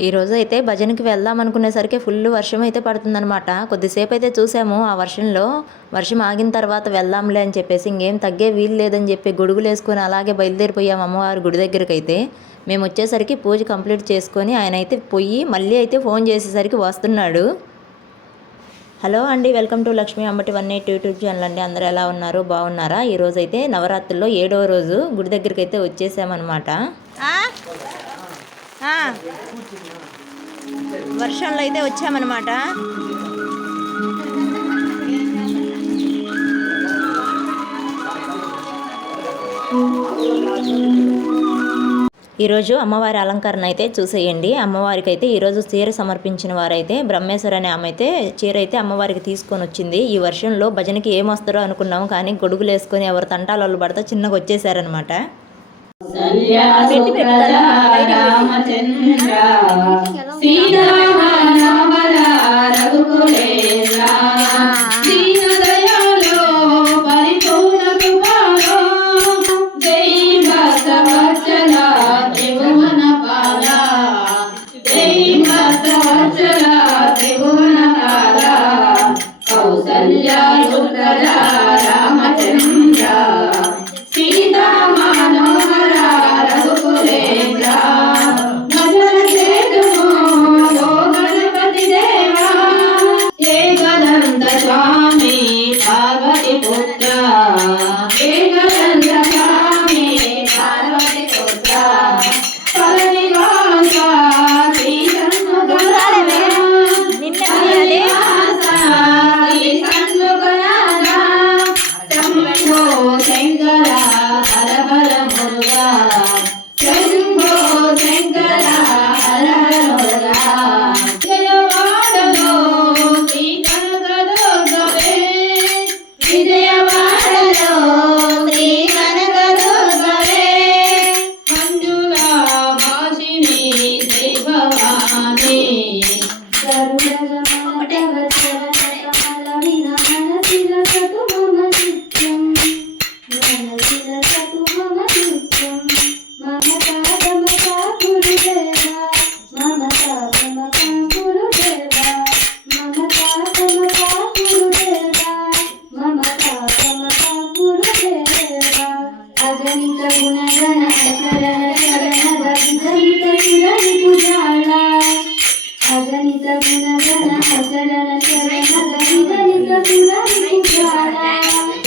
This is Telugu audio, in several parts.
ఈరోజు అయితే భజనకి వెళ్దాం అనుకునేసరికి ఫుల్ వర్షం అయితే పడుతుందనమాట. కొద్దిసేపు అయితే చూసాము ఆ వర్షంలో. వర్షం ఆగిన తర్వాత వెళ్దాంలే అని చెప్పేసి ఇంకేం తగ్గే వీలు లేదని చెప్పి గొడుగులు వేసుకొని అలాగే బయలుదేరిపోయాము అమ్మవారి గుడి దగ్గరికి అయితే. మేము వచ్చేసరికి పూజ కంప్లీట్ చేసుకొని ఆయన అయితే పోయి మళ్ళీ అయితే ఫోన్ చేసేసరికి వస్తున్నాడు. హలో అండి, welcome to Lakshmi Ambati 182 YouTube channel అండి. అందరూ ఎలా ఉన్నారు, బాగున్నారా? ఈరోజు అయితే నవరాత్రుల్లో 7వ రోజు గుడి దగ్గరికి అయితే వచ్చేసామన్నమాట. వర్షంలో అయితే వచ్చామన్నమాట. ఈరోజు అమ్మవారి అలంకరణ అయితే చూసేయండి. అమ్మవారికి అయితే ఈరోజు చీర సమర్పించిన వారైతే బ్రహ్మేశ్వర అనే ఆమె అయితే చీర అయితే అమ్మవారికి తీసుకొని వచ్చింది. ఈ వర్షంలో భజనకి ఏమొస్తారో అనుకున్నాము, కానీ గొడుగులు వేసుకొని ఎవరు తంటాలు పడితే చిన్నగా వచ్చేసారనమాట.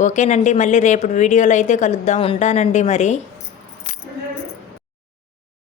ఓకేనండి, మళ్ళీ రేపు వీడియోలో అయితే కలుద్దాం. ఉంటానండి మరి.